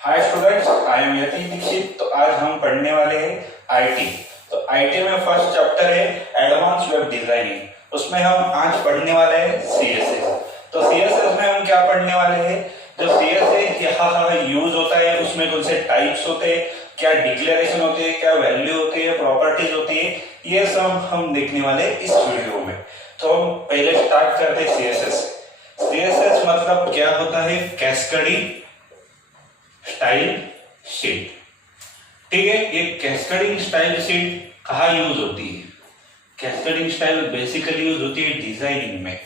Hi students, I am Yatish Dixit. तो आज हम पढ़ने वाले हैं आईटी। तो आईटी में फर्स्ट चैप्टर है एडवांस वेब डिजाइनिंग। उसमें हम आज पढ़ने वाले हैं सीएसएस। तो सीएसएस में हम क्या पढ़ने वाले हैं? जो सीएसएस यहाँ यूज होता है, उसमें कौन से टाइप्स होते हैं, क्या डिक्लेरेशन होती है, क्या वैल्यू होती है, प्रॉपर्टीज होती है, ये सब हम देखने वाले हैं इस वीडियो में। तो हम पहले स्टार्ट करते हैं सीएसएस। सीएसएस मतलब क्या होता है? Cascading style sheet. ठीक है, ये कैस्केडिंग स्टाइल शीट कहाँ यूज होती है? कैस्केडिंग स्टाइल बेसिकली यूज होती है डिजाइनिंग में।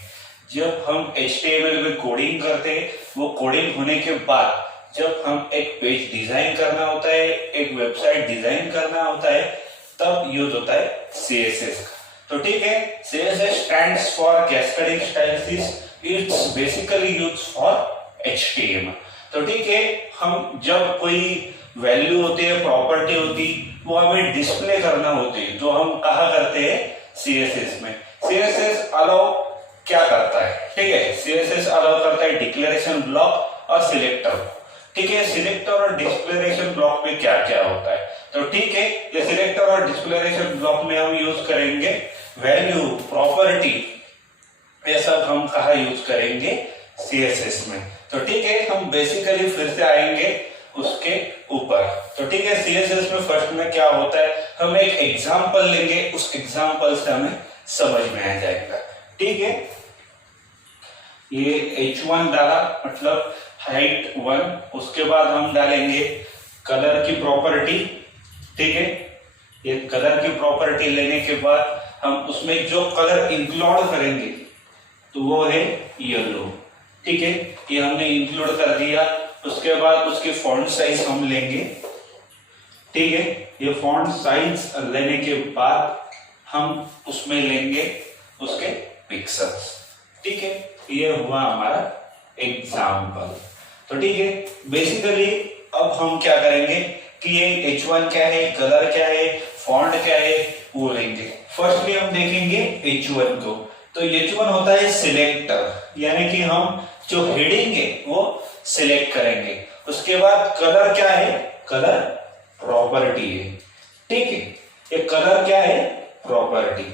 जब हम HTML में कोडिंग करते हैं, वो कोडिंग होने के बाद जब हम एक पेज डिजाइन करना होता है, एक वेबसाइट डिजाइन करना होता है, तब यूज होता है CSS का। तो ठीक है, CSS stands for cascading style sheet. It's basically use for HTML। तो ठीक है, हम जब कोई वैल्यू होती है, प्रॉपर्टी होती, वो हमें डिस्प्ले करना होती है, तो हम कहा करते हैं CSS में। CSS अलाउ क्या करता है? ठीक है, CSS अलाउ करता है डिक्लेरेशन ब्लॉक और सिलेक्टर। ठीक है, सिलेक्टर और डिक्लेरेशन ब्लॉक में क्या क्या होता है? तो ठीक है, ये सिलेक्टर और डिक्लेरेशन ब्लॉक में हम यूज करेंगे वैल्यू, प्रॉपर्टी, ये सब हम कहा यूज करेंगे? CSS में। तो ठीक है, हम बेसिकली फिर से आएंगे उसके ऊपर। तो ठीक है, CSS में फर्स्ट में क्या होता है, हम एक एग्जांपल लेंगे, उस एग्जांपल से हमें समझ में आ जाएगा। ठीक है, ये H1 डाला मतलब हाइट 1, उसके बाद हम डालेंगे कलर की प्रॉपर्टी। ठीक है, ये कलर की प्रॉपर्टी लेने के बाद हम उसमें जो कलर इंक्लूड करेंगे तो वो है येलो। ठीक है, ये हमने इंक्लूड कर दिया। उसके बाद उसकी फॉन्ट साइज हम लेंगे। ठीक है, ये फॉन्ट साइज लेने के बाद हम उसमें लेंगे उसके पिक्सेल्स। ठीक है, ये हुआ हमारा एग्जाम्पल। तो ठीक है, बेसिकली अब हम क्या करेंगे कि ये H1 क्या है, कलर क्या है, फॉन्ट क्या है, वो लेंगे। फर्स्टली हम देखेंगे H1 को। तो H1 होता है सिलेक्टर, यानी कि हम जो हेडिंग है वो सिलेक्ट करेंगे। उसके बाद कलर क्या है? कलर प्रॉपर्टी है। ठीक है, ये कलर क्या है? प्रॉपर्टी।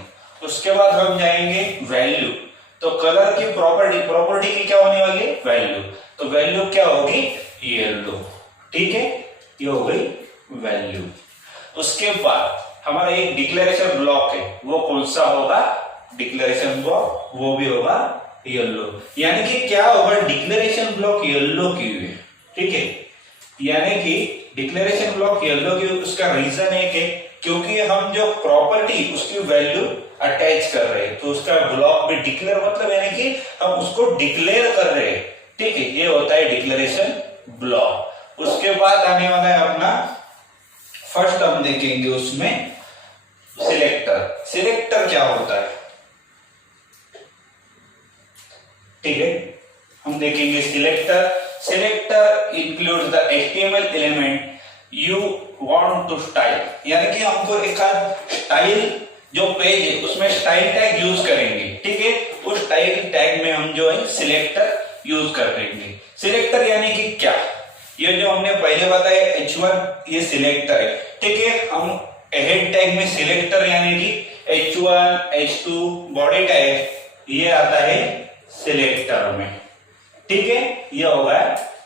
उसके बाद हम जाएंगे वैल्यू। तो कलर की प्रॉपर्टी की क्या होने वाली है? वैल्यू। तो वैल्यू क्या होगी? येलो। ठीक है, ये हो गई वैल्यू। उसके बाद हमारा एक डिक्लेरेशन ब्लॉक है, वो कौन सा होगा? डिक्लेरेशन ब्लॉक, वो भी होगा येलो। यानी कि क्या होगा? डिक्लेरेशन ब्लॉक येलो क्यों है? ठीक है, यानी कि डिक्लेरेशन ब्लॉक येलो क्यों? उसका रीजन है कि क्योंकि हम जो प्रॉपर्टी उसकी वैल्यू अटैच कर रहे हैं, तो उसका ब्लॉक भी डिक्लेयर मतलब यानी कि हम उसको डिक्लेयर कर रहे हैं। ठीक है, ये होता है डिक्लेरेशन ब्लॉक। उसके बाद आने वाला है अपना फर्स्ट, हम देखेंगे उसमें सिलेक्टर। सिलेक्टर क्या होता है? ठीक है, हम देखेंगे selector. Selector includes the HTML element you want to style, यानी कि हमको एक स्टाइल जो पेज है उसमें स्टाइल टैग यूज करेंगे। ठीक है, उस स्टाइल टैग में हम जो है सिलेक्टर यूज कर देंगे। सिलेक्टर यानी कि क्या? ये जो हमने पहले बताया H1, ये सिलेक्टर है। ठीक है, हम हेड टैग में सिलेक्टर यानी कि H1, H2 बॉडी टैग ये आता है सिलेक्टर में। ठीक है, ये होगा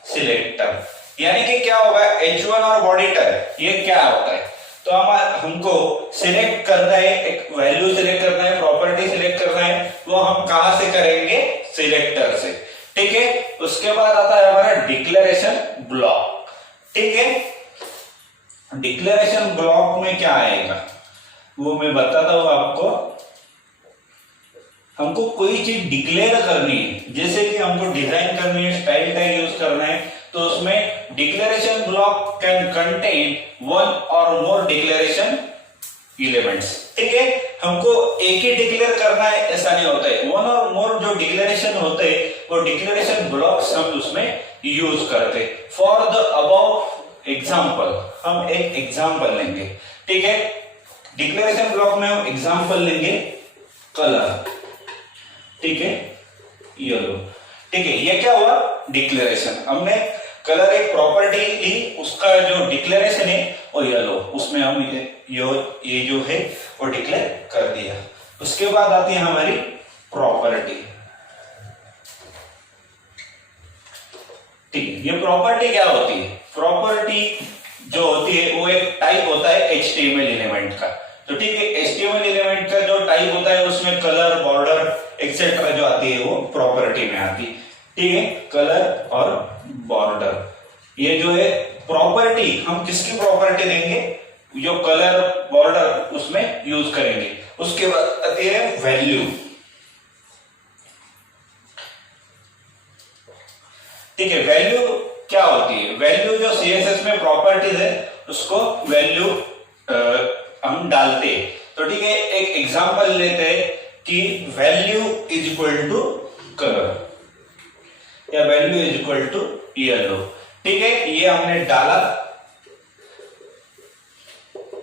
सिलेक्टर। यानी कि क्या होगा? H1 और बॉडी टैग ये क्या होता है? तो हमको सिलेक्ट करना है, एक वैल्यू सिलेक्ट करना है, प्रॉपर्टी सिलेक्ट करना है, वो हम कहां से करेंगे? सिलेक्टर से। ठीक है, उसके बाद आता है हमारा डिक्लेरेशन ब्लॉक। ठीक है, डिक्लेरेशन ब्लॉक में क्या आएगा वो मैं बताता हूं आपको। हमको कोई चीज डिक्लेयर करनी है, जैसे कि हमको डिजाइन करनी है, स्टाइल टैग यूज करना है, तो उसमें declaration block can contain one और मोर डिक्लेरेशन एलिमेंट्स। ठीक है, हमको एक ही डिक्लेयर करना है ऐसा नहीं होता है। वन और मोर जो डिक्लेरेशन होते हैं वो डिक्लेरेशन ब्लॉक्स हम उसमें यूज करते। फॉर द अबव एग्जांपल, हम एक एग्जांपल लेंगे। ठीक है, डिक्लेरेशन ब्लॉक में हम एग्जांपल लेंगे कलर। ठीक है, येलो। ठीक है, ये क्या हुआ? डिक्लेरेशन। हमने कलर एक प्रॉपर्टी ली, उसका जो डिक्लेरेशन है वो येलो, उसमें हम ये जो है वो डिक्लेयर कर दिया। उसके बाद आती है हमारी प्रॉपर्टी। ठीक, ये प्रॉपर्टी क्या होती है? प्रॉपर्टी जो होती है वो एक टाइप होता है HTML एलिमेंट का। तो ठीक है, HTML एलिमेंट का जो टाइप होता है उसमें कलर, बॉर्डर एक्सेट्रा जो आती है वो प्रॉपर्टी में आती है। ठीक है, कलर और बॉर्डर, ये जो है प्रॉपर्टी, हम किसकी प्रॉपर्टी देंगे? जो कलर बॉर्डर उसमें यूज करेंगे। उसके बाद आती है वैल्यू। ठीक है, वैल्यू क्या होती है? वैल्यू जो CSS में प्रॉपर्टीज है उसको वैल्यू हम डालते हैं। तो ठीक है, एक एग्जांपल लेते हैं कि value is equal to colour या value is equal to yellow. ठीक है, ये हमने डाला,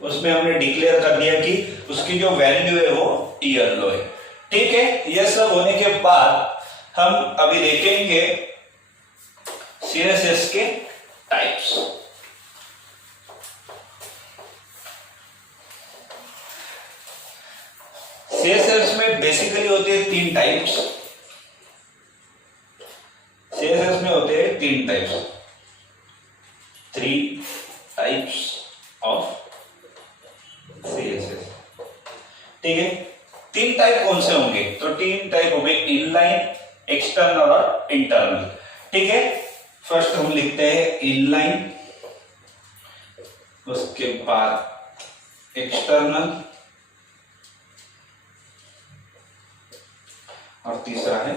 उसमें हमने डिक्लेयर कर दिया कि उसकी जो वैल्यू है वो येलो है। ठीक है, ये सब होने के बाद हम अभी देखेंगे CSS के टाइप्स। CSS में बेसिकली होते हैं 3 टाइप्स। CSS में होते हैं 3 टाइप्स, 3 टाइप्स ऑफ CSS। ठीक है, 3 टाइप कौन से होंगे? तो 3 टाइप होंगे, इनलाइन, एक्सटर्नल और इंटरनल। ठीक है, फर्स्ट हम लिखते हैं इनलाइन, उसके बाद एक्सटर्नल और तीसरा है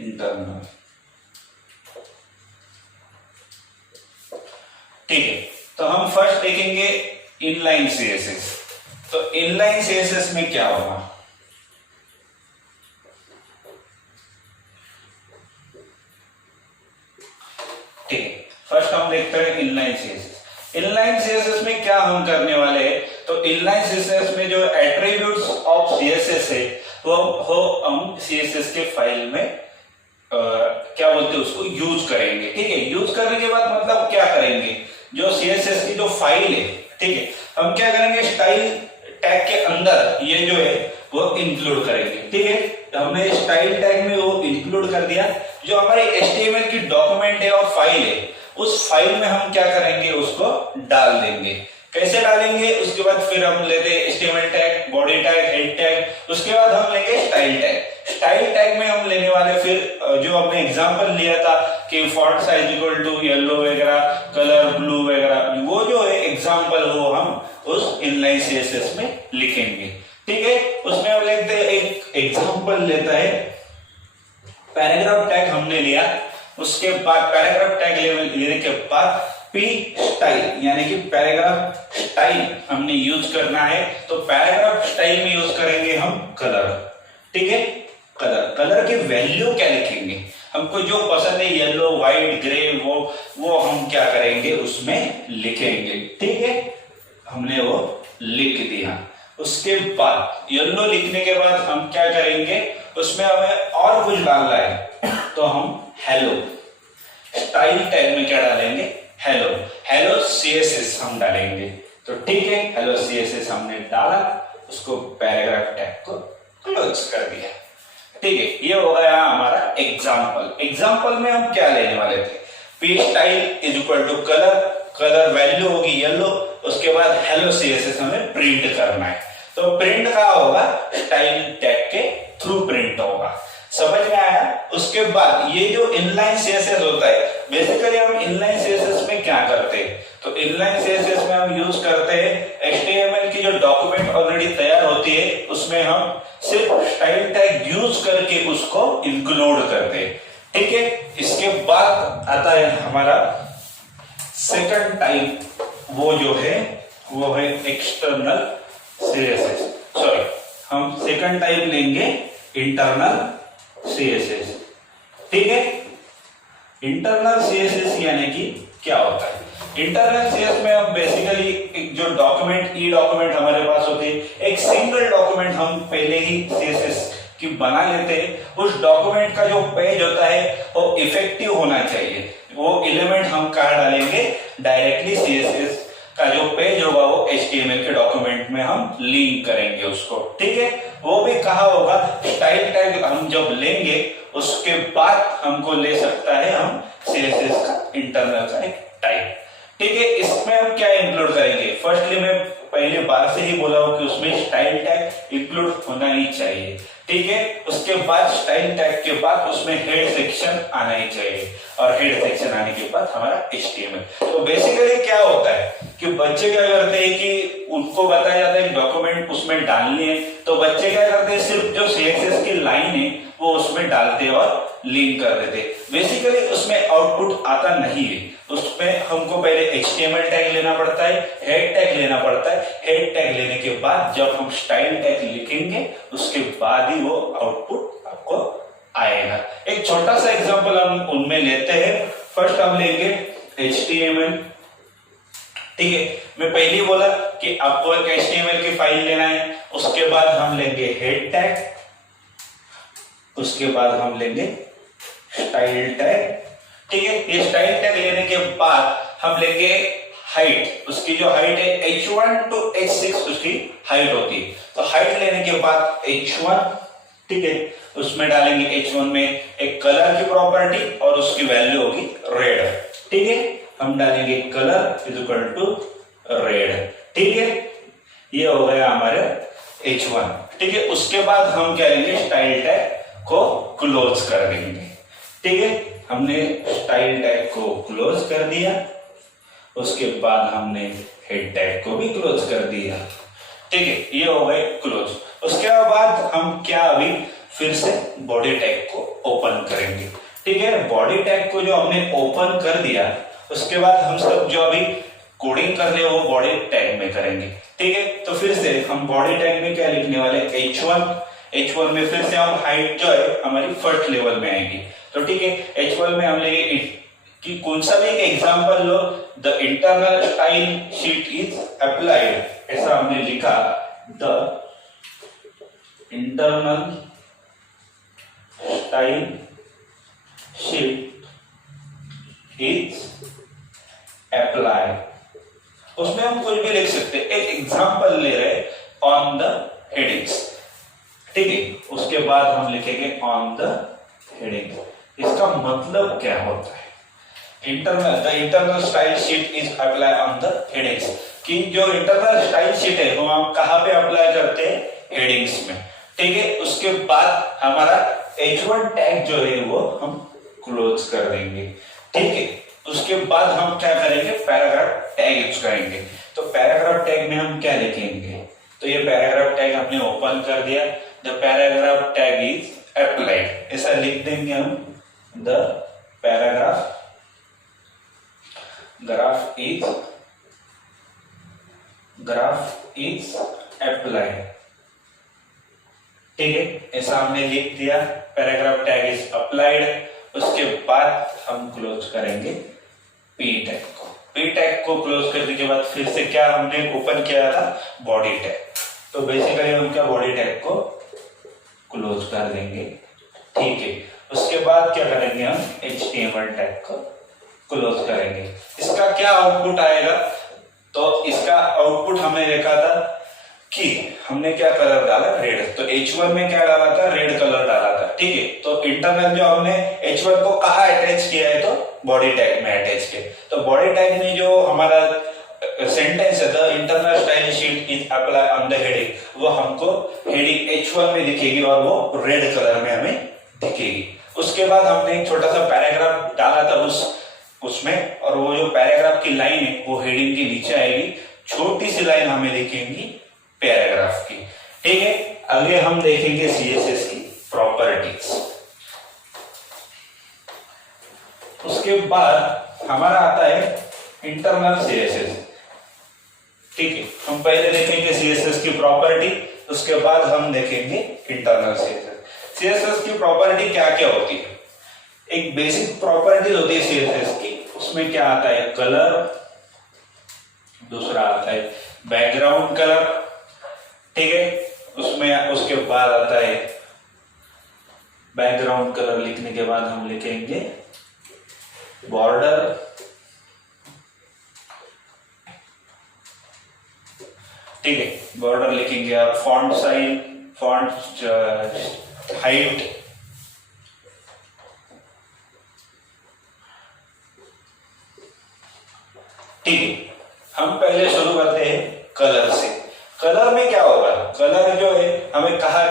इंटरनल। ठीक है, तो हम फर्स्ट देखेंगे इनलाइन CSS। तो इनलाइन CSS में क्या होगा? ठीक है, फर्स्ट हम देखते हैं इनलाइन CSS। इनलाइन CSS में क्या हम करने वाले हैं? तो इनलाइन CSS में जो एट्रीब्यूट्स ऑफ CSS है वो हम CSS के फाइल में क्या बोलते हैं उसको यूज करेंगे। ठीक है, यूज करने के बाद मतलब क्या करेंगे? जो CSS की जो फाइल है, ठीक है, हम क्या करेंगे? स्टाइल टैग के अंदर ये जो है वो इंक्लूड करेंगे। ठीक है, तो हमने स्टाइल टैग में वो इंक्लूड कर दिया। जो हमारी HTML की डॉक्यूमेंट है और फाइल है, उस फाइल में हम क्या करेंगे? उसको डाल देंगे। कैसे डालेंगे? उसके बाद फिर हम लेते हैं HTML tag, body tag, head tag, उसके बाद हम लेंगे स्टाइल टैग। स्टाइल टैग में हम लेने वाले फिर जो हमने एग्जांपल लिया था कि font size equal to yellow वगैरह, कलर ब्लू वगैरह, वो जो है एग्जांपल वो हम उस इनलाइन CSS में लिखेंगे। ठीक है, उसमें हम लिखते हैं, एक एग्जांपल लेता है पैराग्राफ टैग हमने लिया, उसके बाद पैराग्राफ टैग लेने के बाद P स्टाइल यानी कि पैराग्राफ स्टाइल हमने यूज करना है। तो पैराग्राफ स्टाइल में यूज करेंगे हम कलर। ठीक है, कलर की वैल्यू क्या लिखेंगे? हमको जो पसंद है येलो, व्हाइट, ग्रे, वो हम क्या करेंगे? उसमें लिखेंगे। ठीक है, हमने वो लिख दिया। उसके बाद येलो लिखने के बाद हम क्या करेंगे? उसमें हमें और कुछ डालना है, तो हम हेलो स्टाइल टैग में क्या डालेंगे? हेलो, हेलो CSS हम डालेंगे। तो ठीक है, हेलो CSS हमने डाला, उसको पैराग्राफ टैग को क्लोज कर दिया। ठीक है, ये हो गया हमारा एग्जांपल। एग्जांपल में हम क्या लेने वाले थे? P style is equal to colour, colour value होगी येलो, उसके बाद हेलो CSS हमें प्रिंट करना है। तो प्रिंट क्या होगा? स्टाइल टैग के थ्रू प्रिंट होगा। समझ में आया? उसके बाद ये जो इनलाइन CSS होता है, बेसिकली हम इनलाइन CSS में क्या करते हैं? तो इनलाइन CSS में हम यूज करते हैं HTML की जो डॉक्यूमेंट ऑलरेडी तैयार होती है, उसमें हम सिर्फ स्टाइल टैग यूज करके उसको इंक्लूड करते हैं। ठीक है, इसके बाद आता है हमारा सेकंड टाइप, वो जो है वो है एक्सटर्नल CSS। सॉरी, हम सेकंड टाइप लेंगे इंटरनल CSS। ठीक है, इंटरनल CSS यानी कि क्या होता है? इंटरनल CSS में हम बेसिकली जो डॉक्यूमेंट, ई डॉक्यूमेंट हमारे पास होते हैं, एक सिंगल डॉक्यूमेंट हम पहले ही CSS की बना लेते हैं। उस डॉक्यूमेंट का जो पेज होता है वो इफेक्टिव होना चाहिए। वो एलिमेंट हम कहाँ डालेंगे, डायरेक्टली CSS का जो पेज होगा वो HTML के डॉक्यूमेंट में हम लिंक करेंगे उसको, ठीक है। वो भी कहा होगा, स्टाइल टैग हम जब लेंगे उसके बाद हमको ले सकता है हम CSS का इंटरनल का एक टाइप, ठीक है। इसमें हम क्या इंक्लूड करेंगे, फर्स्टली मैं पहले बार से ही बोला हूं कि उसमें स्टाइल टैग इंक्लूड होना ही चाहिए, ठीक है। उसके बाद स्टाइल टैग के बाद उसमें हेड सेक्शन आना ही चाहिए, और हेड सेक्शन आने के बाद हमारा HTML। तो बेसिकली क्या होता है कि बच्चे क्या करते हैं कि उनको बताया जाता है डॉक्यूमेंट उसमें डालनी है, तो बच्चे क्या करते हैं सिर्फ जो CSS की लाइन है वो उसमें डालते और लिंक कर देते। बेसिकली उसमें आउटपुट आता नहीं है, उसमें हमको पहले HTML टैग लेना पड़ता है, हेड टैग लेना पड़ता है। हेड टैग लेने के बाद जब हम स्टाइल टैग लिखेंगे उसके बाद ही वो आउटपुट आपको आएगा। एक छोटा सा एग्जांपल हम उनमें लेते हैं। फर्स्ट हम लेंगे HTML, ठीक है। मैं पहले ही बोला कि आपको एक HTML की फाइल लेना है, उसके बाद हम लेंगे हेड टैग, उसके बाद हम लेंगे स्टाइल टैग, ठीक है। ये स्टाइल टैग लेने के बाद हम लेंगे हाइट, उसकी जो हाइट है H1 to H6 उसकी हाइट होती है, तो हाइट लेने के बाद H1, ठीक है, उसमें डालेंगे H1 में एक कलर की प्रॉपर्टी और उसकी वैल्यू होगी रेड, ठीक है। हम डालेंगे colour is equal to red, ठीक है। ये हो गया हमारे H1, ठीक है। उसके बाद हम क्या लेंगे, स्टाइल टैग को क्लोज कर देंगे, ठीक है। हमने स्टाइल टैग को क्लोज कर दिया, उसके बाद हमने हेड टैग को भी क्लोज कर दिया, ठीक है। ये हो गए क्लोज। उसके बाद हम क्या अभी फिर से बॉडी टैग को ओपन करेंगे, ठीक है। बॉडी टैग को जो हमने ओपन कर दिया उसके बाद हम सब जो अभी कोडिंग कर रहे हो वो बॉडी टैग में करेंगे, ठीक है। तो फिर से हम बॉडी टैग में क्या लिखने वाले, H1 में फिर से हम हाइट जो है हमारी फर्स्ट लेवल में आएगी, तो ठीक है। H1 में हम लेंगे कि कौन सा भी एक example low, the internal style sheet is applied, ऐसा हमने लिखा, the internal style sheet is applied. उसमें हम कुछ भी लिख सकते हैं, एक एग्जांपल ले रहे ऑन द हेडिंग्स, ठीक है। उसके बाद हम लिखेंगे ऑन द हेडिंग। इसका मतलब क्या होता है, the internal style sheet is apply on the headings, कि जो इंटरनल स्टाइल शीट है वो हम कहां पे अप्लाई करते हैं, हेडिंग्स में, ठीक है। उसके बाद हमारा H1 टैग जो है वो हम क्लोज कर देंगे, ठीक है। उसके बाद हम क्या करेंगे, पैराग्राफ टैग यूज करेंगे। तो पैराग्राफ टैग में हम क्या लिखेंगे, तो ये पैराग्राफ टैग हमने ओपन कर दिया, the paragraph tag is applied, ऐसा लिख देंगे हम, द पैराग्राफ इज अप्लाइड, ठीक है। ऐसा हमने लिख दिया, पैराग्राफ टैग इज अप्लाइड। उसके बाद हम क्लोज करेंगे पी टैग को क्लोज करने के बाद फिर से क्या हमने ओपन किया था, बॉडी टैग। तो बेसिकली हम क्या बॉडी टैग को क्लोज कर देंगे, ठीक है। उसके बाद क्या करेंगे, हम HTML टैग को क्लोज करेंगे। इसका क्या आउटपुट आएगा, तो इसका आउटपुट हमने देखा था कि हमने क्या कलर डाला, रेड। तो H1 में क्या डाला था, रेड कलर डाला था, ठीक है। तो इंटरनल जो हमने H1 को कहा अटैच किया है, तो बॉडी टैग में अटैच किया। तो बॉडी टैग में जो हमारा सेंटेंस है, the internal style sheet is apply on the heading, वो हमको हेडिंग H1 में दिखेगी और वो रेड कलर में हमें दिखेगी। उसके बाद हमने एक छोटा सा पैराग्राफ डाला था उसमें, और वो जो पैराग्राफ की लाइन है वो हेडिंग के नीचे आएगी, छोटी सी लाइन हमें दिखेंगी पैराग्राफ की, ठीक है। आगे हम देखेंगे CSS की प्रॉपर्टीज। उसके बाद हमारा आता है इंटरनल CSS, ठीक है। हम पहले देखेंगे CSS की प्रॉपर्टी, उसके बाद हम देखेंगे इंटरनल CSS की प्रॉपर्टी क्या क्या होती है। एक बेसिक प्रॉपर्टी होती है CSS की, उसमें क्या आता है, कलर, दूसरा आता है बैकग्राउंड कलर, ठीक है। उसमें उसके बाद आता है बैकग्राउंड कलर लिखने के बाद हम लिखेंगे बॉर्डर ठीक है, बॉर्डर लिखेंगे आप, फॉन्ट साइज, फॉन्ट हाइट, ठीक है। हम पहले शुरू करते हैं कलर से। कलर में क्या होगा, कलर जो है हमें कहा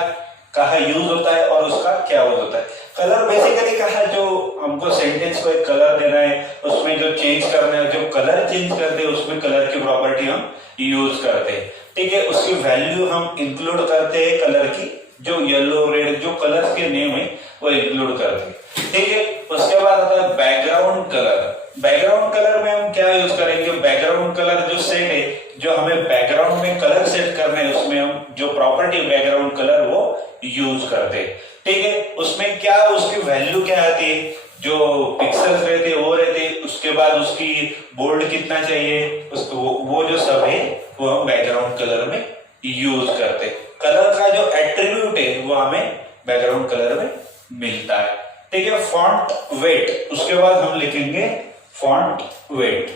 कहा यूज होता है और उसका क्या यूज होता है। कलर बेसिकली कहा जो हमको सेंटेंस को एक कलर देना है, उसमें जो चेंज करना है, जो कलर चेंज करते हैं उसमें कलर की प्रॉपर्टी हम यूज करते हैं, ठीक है। उसकी वैल्यू हम इंक्लूड करते हैं कलर की, जो येलो रेड जो कलर के नेम है वो इंक्लूड करते हैं, ठीक है। उसके बाद आता है बैकग्राउंड कलर। बैकग्राउंड कलर में हम क्या यूज करेंगे, बैकग्राउंड कलर जो सेट है, जो हमें बैकग्राउंड में कलर सेट करना है, उसमें हम जो प्रॉपर्टी बैकग्राउंड कलर वो यूज करते हैं, ठीक है। उसमें क्या उसकी वैल्यू क्या आती है, जो पिक्सल्स रहते वो रहते, उसके बाद उसकी बोल्ड कितना चाहिए, उसको वो जो सब है वो हम बैकग्राउंड कलर में यूज करते। कलर का जो एट्रीब्यूट है वो हमें बैकग्राउंड कलर में मिलता है, ठीक है। फॉन्ट वेट, उसके बाद हम लिखेंगे फॉन्ट वेट,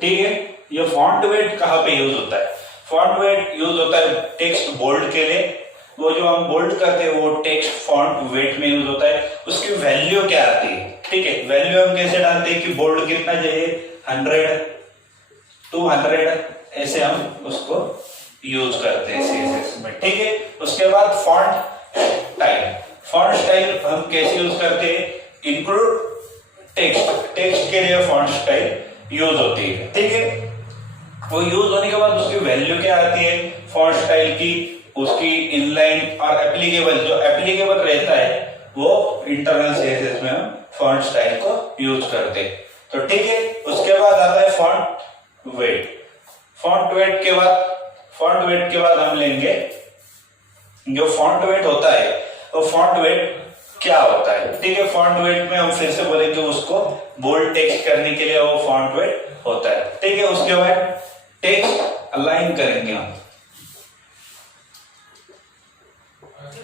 ठीक है। ये फॉन्ट वेट कहां पे यूज होता है, फॉन्ट वेट यूज होता है टेक्स्ट बोल्ड के लिए, वो जो हम बोल्ड करते हैं वो टेक्स्ट फॉन्ट वेट में यूज होता है। उसकी वैल्यू क्या आती है, ठीक है, वैल्यू हम कैसे डालते हैं कि बोल्ड कितना चाहिए, 100 200 ऐसे हम उसको यूज करते हैं CSS में, ठीक है। उसके बाद फॉन्ट स्टाइल, फॉन्ट स्टाइल हम कैसे यूज करते हैं, इंक्लूड टेक्स्ट, टेक्स्ट के लिए फॉन्ट स्टाइल यूज होती है, ठीक है। वो यूज होने के बाद उसकी वैल्यू क्या आती है फॉन्ट स्टाइल की, उसकी इनलाइन और एप्लीकेबल, जो एप्लीकेबल रहता है वो इंटरनल CSS में हम फॉन्ट स्टाइल को यूज करते हैं, तो ठीक है। उसके बाद आता है फॉन्ट वेट। फॉन्ट वेट के बाद हम लेंगे जो फॉन्ट वेट होता है, वो फॉन्ट वेट क्या होता है, ठीक है। फॉन्ट वेट में हम फिर से बोलेंगे उसको बोल्ड टेक्स्ट करने के लिए वो फॉन्ट वेट होता है, ठीक है। उसके बाद टेक्स्ट अलाइन करेंगे हम,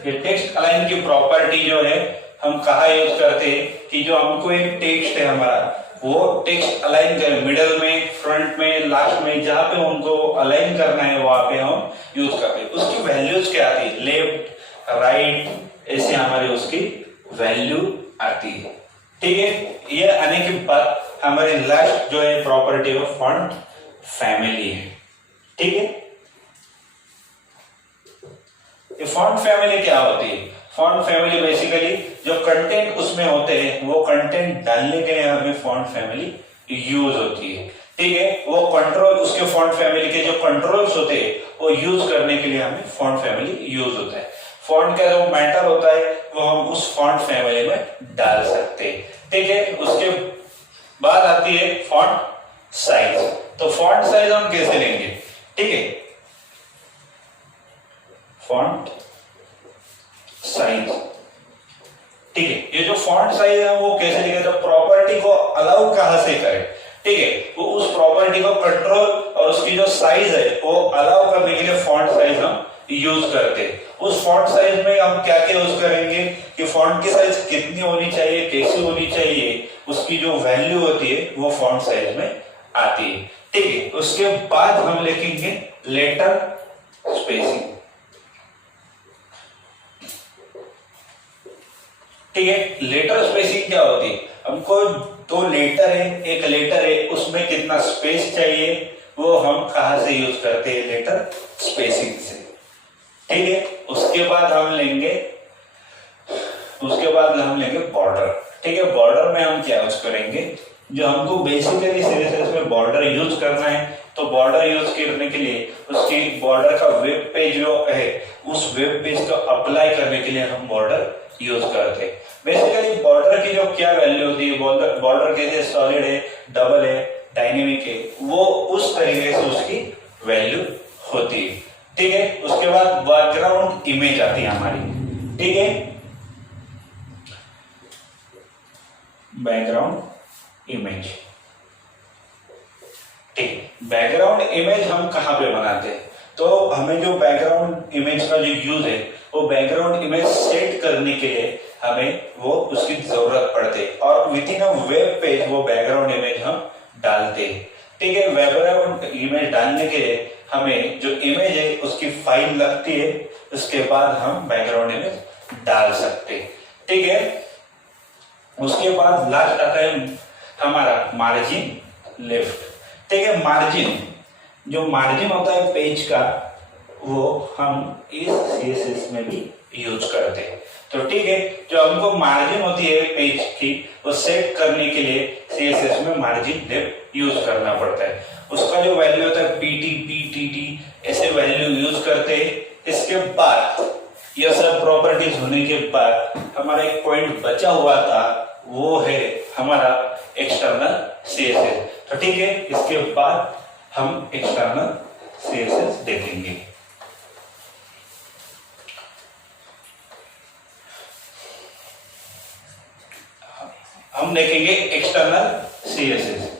ये टेक्स्ट अलाइन की प्रॉपर्टी जो है हम कहा यूज करते हैं कि जो हमको एक टेक्स्ट है हमारा वो टेक्स्ट अलाइन करें, मिडल में, फ्रंट में, लास्ट में, जहां पे उनको अलाइन करना है वहां पे हम यूज करते हैं। उसकी वैल्यूज क्या आती है, लेफ्ट राइट ऐसे हमारी उसकी वैल्यू आती है, ठीक है। ये आने के बाद हमारे लास्ट जो है प्रॉपर्टी ऑफ फॉन्ट फैमिली है, ठीक है। ये फॉन्ट फैमिली क्या होती है, फॉन्ट फैमिली बेसिकली जो कंटेंट उसमें होते हैं वो कंटेंट डालने के लिए हमें फॉन्ट फैमिली यूज होती है, ठीक है। वो कंट्रोल, उसके फॉन्ट फैमिली के जो कंट्रोल्स होते हैं वो यूज करने के लिए हमें फॉन्ट फैमिली यूज होता है। फॉन्ट का जो मैटर होता है वो हम उस फॉन्ट फैमिली में डाल सकते हैं, ठीक है। उसके बाद आती है फॉन्ट साइज। तो फॉन्ट साइज हम कैसे लेंगे, ठीक है। फॉन्ट साइज, ठीक है। ये जो फॉन्ट साइज है वो कैसे लिखे, तो प्रॉपर्टी को अलाउ कहां से करें, ठीक है। वो उस प्रॉपर्टी को कंट्रोल और उसकी जो साइज है वो अलाउ करने के लिए फॉन्ट साइज हम यूज करते हैं। उस फॉन्ट साइज में हम क्या क्या यूज करेंगे कि फॉन्ट की साइज कितनी होनी चाहिए, कैसी होनी चाहिए, उसकी जो वैल्यू होती है वो फॉन्ट साइज में आती है, ठीक है। उसके बाद हम लिखेंगे लेटर स्पेसिंग, ठीक है। लेटर स्पेसिंग क्या होती है, हमको दो लेटर है, एक लेटर है उसमें कितना स्पेस चाहिए वो हम कहां से यूज करते हैं, लेटर स्पेसिंग से, ठीक है। उसके बाद हम लेंगे बॉर्डर, ठीक है। बॉर्डर में हम क्या यूज करेंगे, जो हमको बेसिकली CSS में बॉर्डर यूज करना है, तो बॉर्डर यूज करने के लिए उसकी बॉर्डर का वेब पेज जो है उस वेब पेज को अप्लाई करने के लिए हम बॉर्डर यूज करते हैं। बेसिकली बॉर्डर की जो क्या वैल्यू होती है, बॉर्डर कैसे सॉलिड है, डबल है, डायनेमिक है, वो उस तरीके से उसकी वैल्यू होती है, ठीक है। उसके बाद बैकग्राउंड इमेज आती है हमारी, ठीक है। बैकग्राउंड इमेज, ठीक। बैकग्राउंड इमेज हम कहां पे बनाते हैं, तो हमें जो बैकग्राउंड इमेज का जो यूज है वो बैकग्राउंड इमेज सेट करने के लिए हमें वो उसकी जरूरत पड़ती है और with in a web page वो बैकग्राउंड इमेज हम डालते हैं। ठीक है, बैकग्राउंड इमेज डालने के लिए हमें जो इमेज है उसकी फाइल लगती है, उसके बाद हम बैकग्राउंड इमेज डाल सकते हैं। ठीक है, उसके बाद लास्ट आता है हमारा मार्जिन लेफ्ट। ठीक है, मार्जिन जो मार्जिन होता है पेज का वो हम इस सीएसएस में भी यूज करते हैं। तो ठीक है, जो हमको मार्जिन होती है पेज की वो सेट करने के लिए सीएसएस में मार्जिन लेफ्ट यूज करना पड़ता है। उसका जो वैल्यू होता है पीटी पीटीटी ऐसे वैल्यू यूज करते हैं। इसके बाद यह सब प्रॉपर्टीज होने के बाद हमारा एक पॉइंट बचा हुआ था, वो है हमारा एक्सटर्नल सीएसएस। तो ठीक है, इसके बाद हम एक्सटर्नल सीएसएस देखेंगे। हम देखेंगे एक्सटर्नल सीएसएस।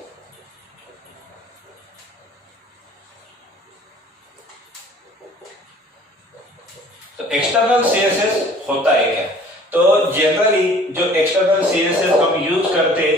तो एक्सटर्नल सीएसएस होता है क्या? तो जनरली जो एक्सटर्नल सीएसएस हम यूज करते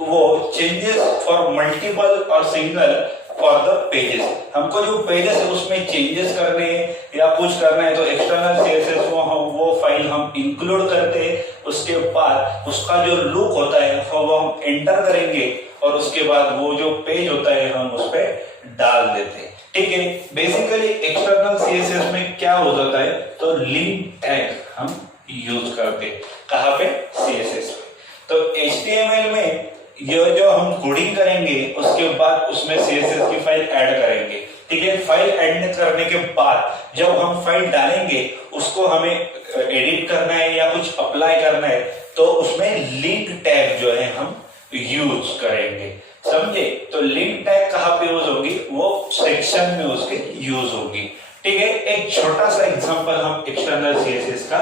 वो चेंजेस फॉर मल्टीपल और सिंगल फॉर द पेजेस। हमको जो पेजेस है उसमें चेंजेस करने या कुछ करना है तो एक्सटर्नल सीएसएस वो फाइल हम इंक्लूड करते हैं। उसके बाद उसका जो लुक होता है वो हम एंटर करेंगे और उसके बाद वो जो पेज होता है हम उस पर डाल देते हैं। ठीक है, बेसिकली एक्सटर्नल सीएसएस में क्या हो जाता है तो लिंक टैग हम यूज करते हैं। कहाँ पे? सीएसएस पे। तो एचटीएमएल में ये जो हम कोडिंग करेंगे उसके बाद उसमें सीएसएस की फाइल ऐड करेंगे। ठीक है, फाइल ऐड करने के बाद जब हम फाइल डालेंगे उसको हमें एडिट करना है या कुछ अप्लाई करना है तो उसमें लिंक टैग जो है हम यूज करेंगे। समझे? तो लिंक टैग कहाँ पे यूज होगी? वो सेक्शन में उसके यूज होगी। ठीक है, एक छोटा सा एग्जांपल हम एक्सटर्नल सीएसएस का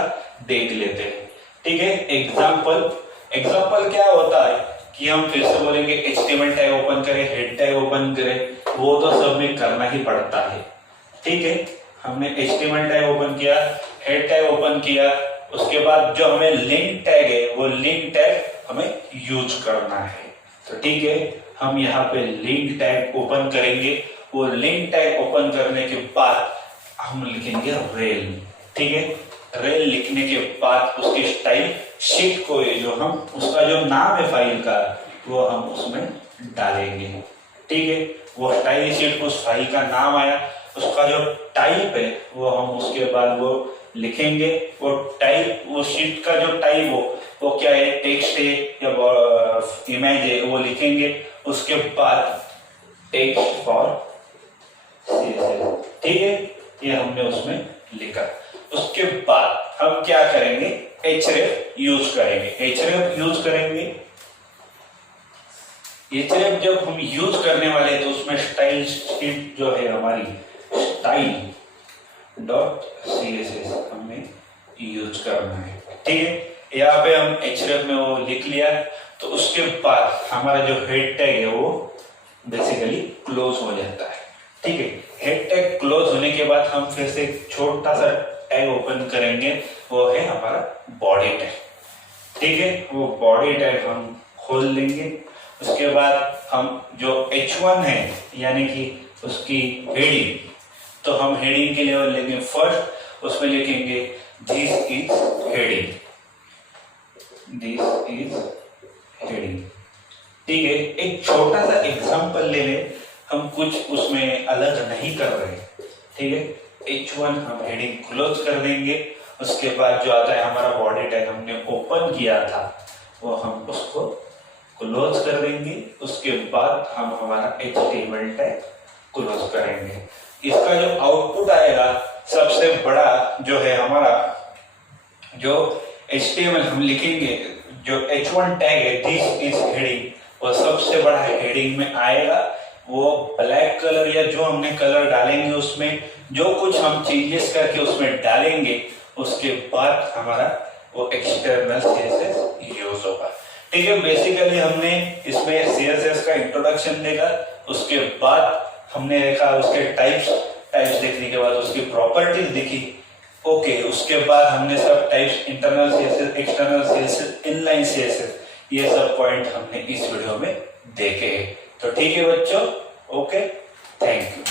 देख लेते हैं। ठीक है, एग्जांपल क्या होता है कि हम फिर से बोलेंगे एचटीएमएल टैग ओपन करें, हेड टैग ओपन करें, वो तो सब में करना ही पड़ता है। ठीक है, हमने एचटीएमएल टैग ओपन किया, हेड टैग ओपन किया, उसके बाद जो हमें लिंक टैग है वो लिंक टैग हमें यूज करना है। तो ठीक है, हम यहाँ पे लिंक टैग ओपन करेंगे। वो लिंक टैग ओपन करने के बाद हम लिखेंगे रेल। ठीक है, रेल लिखने के बाद उसकी स्टाइल शीट को जो हम उसका जो नाम है फाइल का वो हम उसमें डालेंगे। ठीक है, वो स्टाइल शीट उस फाइल का नाम आया, उसका जो टाइप है वो हम उसके बाद वो लिखेंगे। वो टाइप, वो शीट का जो टाइप वो क्या है, टेक्स्ट है या इमेज है, वो लिखेंगे। उसके बाद टेक्स्ट फॉर सीएसएस। ठीक है, ये हमने उसमें लिखा। उसके बाद हम क्या करेंगे? href यूज करेंगे। href यूज करेंगे। href जब हम यूज करने वाले हैं तो उसमें स्टाइल शीट जो है हमारी स्टाइल डॉट सीएसएस हमें यूज करना है। ठीक है, यहाँ पे हम href में वो लिख लिया। तो उसके बाद हमारा जो हेड टैग है वो बेसिकली क्लोज हो जाता है। ठीक है, हेड टैग क्लोज होने के बाद हम फिर से एक छोटा सा टैग ओपन करेंगे, वो है हमारा बॉडी टैग। ठीक है, वो बॉडी टैग हम खोल लेंगे। उसके बाद हम जो h1 है यानी कि उसकी हेडिंग, तो हम हेडिंग के लिए लेंगे फर्स्ट, उसमें लिखेंगे this is heading, this is heading. ठीक है, एक छोटा सा एग्जांपल ले लें, हम कुछ उसमें अलग नहीं कर रहे। ठीक है, h1 हम हेडिंग क्लोज कर देंगे। उसके बाद जो आता है हमारा बॉडी टैग हमने ओपन किया था वो हम उसको क्लोज कर देंगे। उसके बाद हम हमारा HTML टैग क्लोज करेंगे। इसका जो आउटपुट आएगा सबसे बड़ा जो है हमारा जो HTML हम लिखेंगे, जो h1 टैग है दिस इज हेडिंग, वो सबसे बड़ा हेडिंग में आएगा। वो ब्लैक कलर या जो हमने कलर डालेंगे उसमें जो कुछ हम चेंजेस करके उसमें डालेंगे, उसके बाद हमारा वो एक्सटर्नल सीएसएस यूज होगा। ठीक है, बेसिकली हमने इसमें सीएसएस का इंट्रोडक्शन देखा। उसके बाद हमने देखा उसके टाइप्स देखने के बाद उसकी प्रॉपर्टीज देखी। ओके, उसके बाद हमने सब types internal CSS, external CSS, inline CSS, ये सब पॉइंट हमने इस वीडियो में देखे हैं। तो ठीक है बच्चों, ओके, थैंक यू।